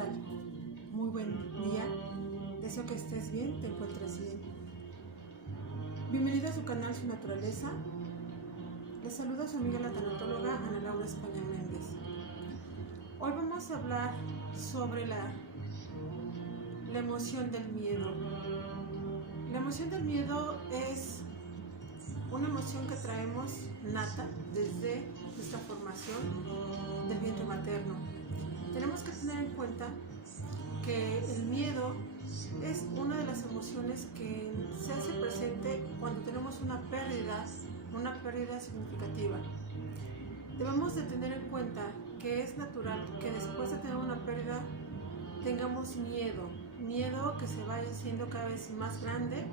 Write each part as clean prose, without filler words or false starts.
tal? Muy buen día. Deseo que estés bien, te encuentres bien. Bienvenido a su canal Su Naturaleza. Les saluda su amiga la tanatóloga Ana Laura España Méndez. Hoy vamos a hablar sobre la emoción del miedo. La emoción del miedo es una emoción que traemos nata desde nuestra formación del vientre materno. Tenemos que tener en cuenta que el miedo es una de las emociones que se hace presente cuando tenemos una pérdida significativa. Debemos de tener en cuenta que es natural que después de tener una pérdida tengamos miedo que se vaya haciendo cada vez más grande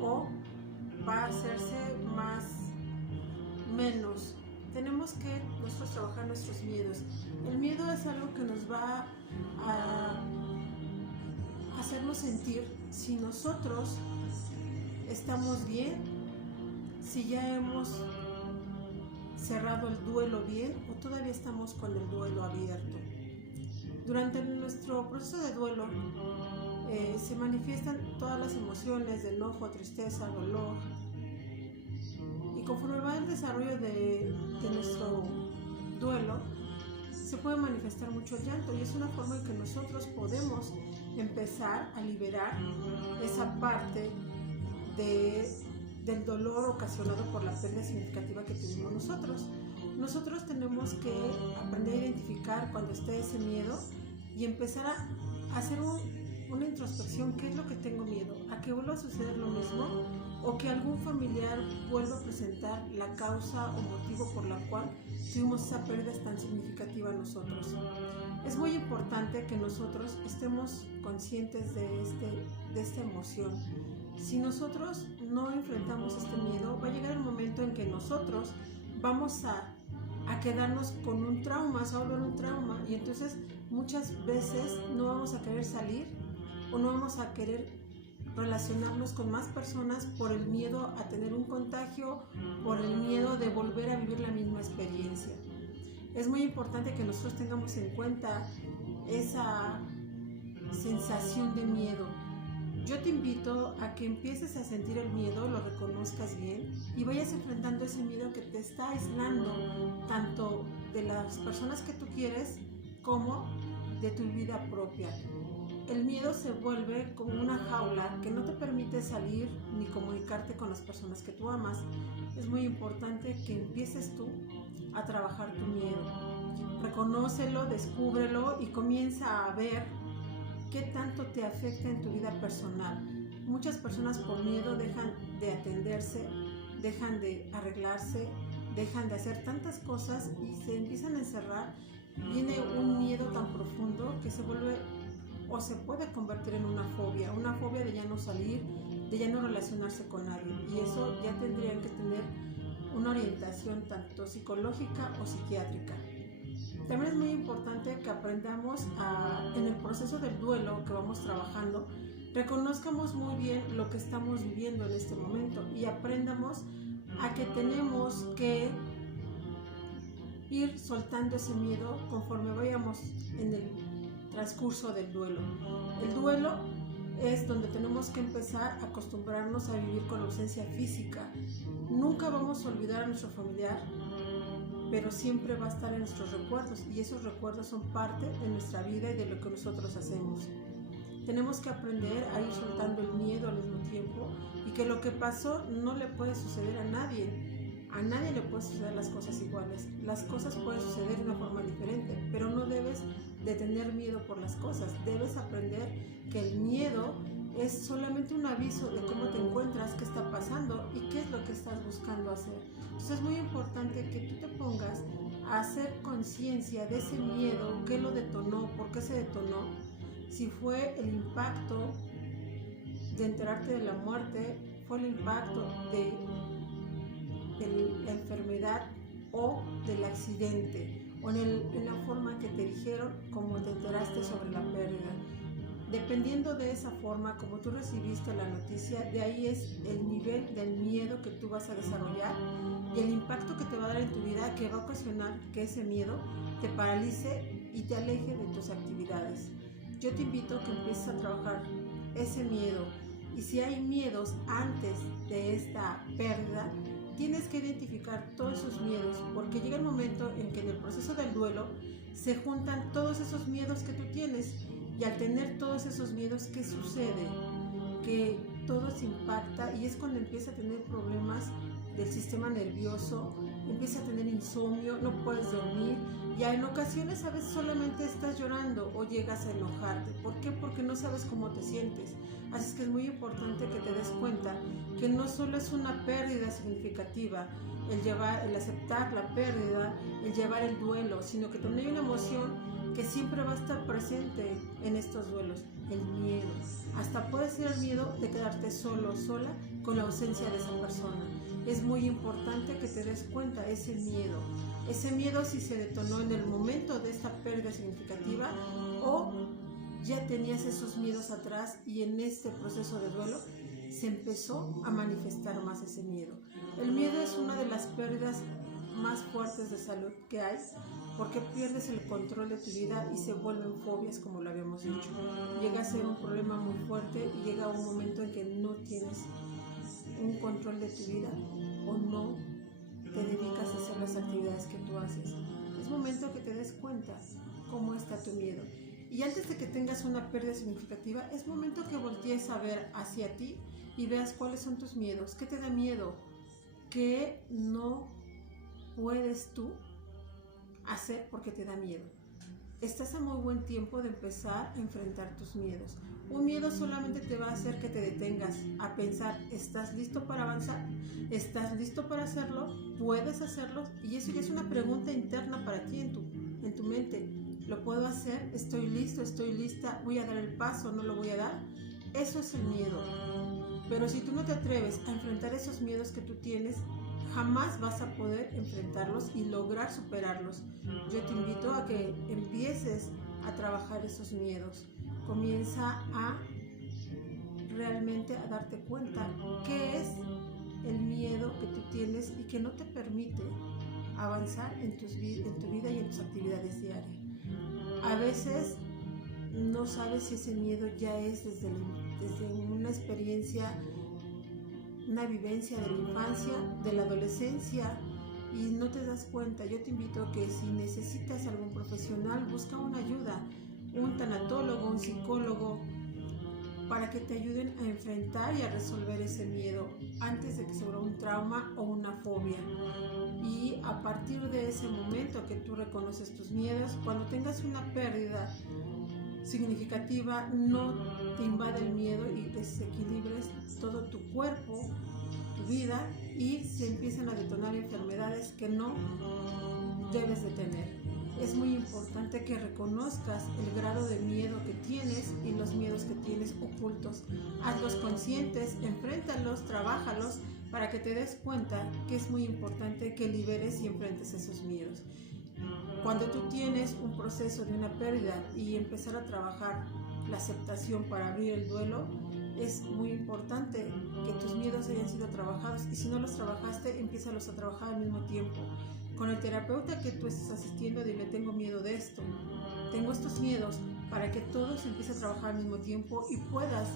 o va a hacerse menos. Tenemos que nosotros trabajar nuestros miedos. El miedo es algo que nos va a hacernos sentir si nosotros estamos bien, si ya hemos cerrado el duelo bien o todavía estamos con el duelo abierto. Durante nuestro proceso de duelo se manifiestan todas las emociones de enojo, tristeza, dolor, y conforme va el desarrollo de nuestro duelo se puede manifestar mucho el llanto, y es una forma en que nosotros podemos empezar a liberar esa parte del dolor ocasionado por la pérdida significativa que tuvimos nosotros. Nosotros tenemos que aprender a identificar cuando esté ese miedo y empezar a hacer una introspección. ¿Qué es lo que tengo miedo? ¿A que vuelva a suceder lo mismo? ¿O que algún familiar vuelva a presentar la causa o motivo por la cual tuvimos esa pérdida tan significativa nosotros? Es muy importante que nosotros estemos conscientes de esta emoción. Si nosotros no enfrentamos este miedo, va a llegar el momento en que nosotros vamos a quedarnos con un trauma, se va a volver un trauma, y entonces muchas veces no vamos a querer salir o no vamos a querer relacionarnos con más personas por el miedo a tener un contagio, por el miedo de volver a vivir la misma experiencia. Es muy importante que nosotros tengamos en cuenta esa sensación de miedo. Yo te invito a que empieces a sentir el miedo, lo reconozcas bien y vayas enfrentando ese miedo que te está aislando tanto de las personas que tú quieres como de tu vida propia. El miedo se vuelve como una jaula que no te permite salir ni comunicarte con las personas que tú amas. Es muy importante que empieces tú a trabajar tu miedo. Reconócelo, descúbrelo y comienza a ver qué tanto te afecta en tu vida personal. Muchas personas por miedo dejan de atenderse, dejan de arreglarse, dejan de hacer tantas cosas y se empiezan a encerrar. Viene un miedo tan profundo que se vuelve o se puede convertir en una fobia de ya no salir, de ya no relacionarse con nadie, y eso ya tendrían que tener una orientación tanto psicológica o psiquiátrica. También es muy importante que aprendamos en el proceso del duelo que vamos trabajando, reconozcamos muy bien lo que estamos viviendo en este momento y aprendamos a que tenemos que ir soltando ese miedo conforme vayamos en el transcurso del duelo. El duelo es donde tenemos que empezar a acostumbrarnos a vivir con ausencia física. Nunca vamos a olvidar a nuestro familiar, pero siempre va a estar en nuestros recuerdos, y esos recuerdos son parte de nuestra vida y de lo que nosotros hacemos. Tenemos que aprender a ir soltando el miedo al mismo tiempo, y que lo que pasó no le puede suceder a nadie. A nadie le pueden suceder las cosas iguales. Las cosas pueden suceder de una forma diferente, pero no debes de tener miedo por las cosas. Debes aprender que el miedo es solamente un aviso de cómo te encuentras, qué está pasando y qué es lo que estás buscando hacer. Entonces es muy importante que tú te pongas a hacer conciencia de ese miedo, qué lo detonó, por qué se detonó, si fue el impacto de enterarte de la muerte, fue el impacto de la enfermedad o del accidente, o en la forma que te dijeron, como te enteraste sobre la pérdida. Dependiendo de esa forma como tú recibiste la noticia, de ahí es el nivel del miedo que tú vas a desarrollar y el impacto que te va a dar en tu vida, que va a ocasionar que ese miedo te paralice y te aleje de tus actividades. yo te invito a que empieces a trabajar ese miedo. Y si hay miedos antes de esta pérdida, tienes que identificar todos esos miedos, porque llega el momento en que en el proceso del duelo se juntan todos esos miedos que tú tienes, y al tener todos esos miedos, ¿qué sucede? Que todo se impacta y es cuando empieza a tener problemas del sistema nervioso, empieza a tener insomnio, no puedes dormir, y en ocasiones a veces solamente estás llorando o llegas a enojarte. ¿Por qué? Porque no sabes cómo te sientes. Así es que es muy importante que te des cuenta que no solo es una pérdida significativa el aceptar la pérdida, el llevar el duelo, sino que también hay una emoción que siempre va a estar presente en estos duelos, el miedo. Hasta puede ser el miedo de quedarte solo o sola con la ausencia de esa persona. Es muy importante que te des cuenta ese miedo si se detonó en el momento de esta pérdida significativa o ya tenías esos miedos atrás y en este proceso de duelo se empezó a manifestar más ese miedo. El miedo es una de las pérdidas más fuertes de salud que hay, porque pierdes el control de tu vida y se vuelven fobias, como lo habíamos dicho. Llega a ser un problema muy fuerte y llega un momento en que no tienes un control de tu vida o no te dedicas a hacer las actividades que tú haces. Es momento que te des cuenta cómo está tu miedo. Y antes de que tengas una pérdida significativa, es momento que voltees a ver hacia ti y veas cuáles son tus miedos, qué te da miedo, qué no puedes tú hacer porque te da miedo. Estás a muy buen tiempo de empezar a enfrentar tus miedos. Un miedo solamente te va a hacer que te detengas a pensar, ¿estás listo para avanzar? ¿Estás listo para hacerlo? ¿Puedes hacerlo? Y eso ya es una pregunta interna para ti en tu mente. ¿Lo puedo hacer? ¿Estoy listo? ¿Estoy lista? ¿Voy a dar el paso? ¿No lo voy a dar? Eso es el miedo. Pero si tú no te atreves a enfrentar esos miedos que tú tienes, jamás vas a poder enfrentarlos y lograr superarlos. Yo te invito a que empieces a trabajar esos miedos. Comienza a realmente a darte cuenta qué es el miedo que tú tienes y que no te permite avanzar en tu vida y en tus actividades diarias. A veces no sabes si ese miedo ya es desde una experiencia, una vivencia de la infancia, de la adolescencia, y no te das cuenta. Yo te invito a que si necesitas algún profesional, busca una ayuda, un tanatólogo, un psicólogo, para que te ayuden a enfrentar y a resolver ese miedo antes de que se vuelva un trauma o una fobia. Y a partir de ese momento que tú reconoces tus miedos, cuando tengas una pérdida significativa, no te invade el miedo y desequilibres todo tu cuerpo, tu vida, y se empiezan a detonar enfermedades que no debes de tener. Es muy importante que reconozcas el grado de miedo que tienes y los miedos que tienes ocultos. Hazlos conscientes, enfréntalos, trabájalos para que te des cuenta que es muy importante que liberes y enfrentes esos miedos. Cuando tú tienes un proceso de una pérdida y empezar a trabajar la aceptación para abrir el duelo, es muy importante que tus miedos hayan sido trabajados, y si no los trabajaste, empiézalos a trabajar al mismo tiempo. Con el terapeuta que tú estés asistiendo, dile: tengo miedo de esto, tengo estos miedos, para que todos empiecen a trabajar al mismo tiempo y puedas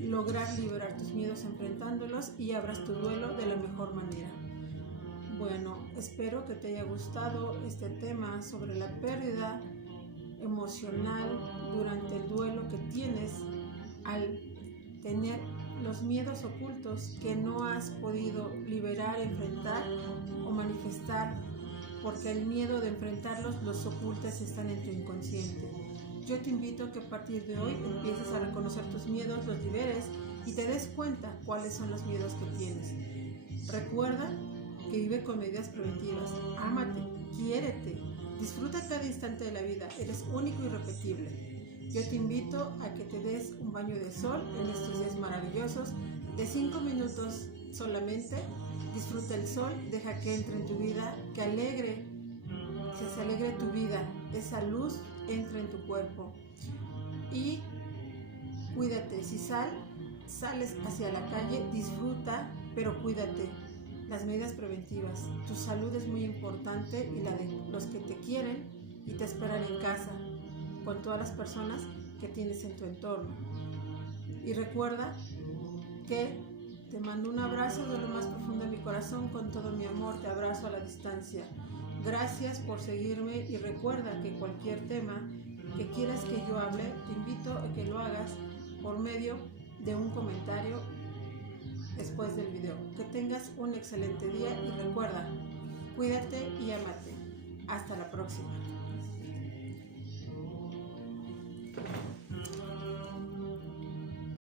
lograr liberar tus miedos enfrentándolos y abras tu duelo de la mejor manera. Bueno, espero que te haya gustado este tema sobre la pérdida emocional durante el duelo que tienes al tener los miedos ocultos que no has podido liberar, enfrentar o manifestar, porque el miedo de enfrentarlos los ocultas, están en tu inconsciente. Yo te invito a que a partir de hoy empieces a reconocer tus miedos, los liberes y te des cuenta cuáles son los miedos que tienes. Recuerda que vive con medidas preventivas. Ámate, quiérete, disfruta cada instante de la vida. Eres único y irrepetible. Yo te invito a que te des un baño de sol en estos días maravillosos de 5 minutos solamente. Disfruta el sol, deja que entre en tu vida, que se alegre tu vida, esa luz entra en tu cuerpo. Y cuídate, si sales hacia la calle, disfruta, pero cuídate. Las medidas preventivas, tu salud es muy importante, y la de los que te quieren y te esperan en casa, con todas las personas que tienes en tu entorno. Y recuerda que te mando un abrazo de lo más profundo de mi corazón, con todo mi amor, te abrazo a la distancia. Gracias por seguirme y recuerda que cualquier tema que quieras que yo hable, te invito a que lo hagas por medio de un comentario después del video. Que tengas un excelente día y recuerda, cuídate y ámate. Hasta la próxima.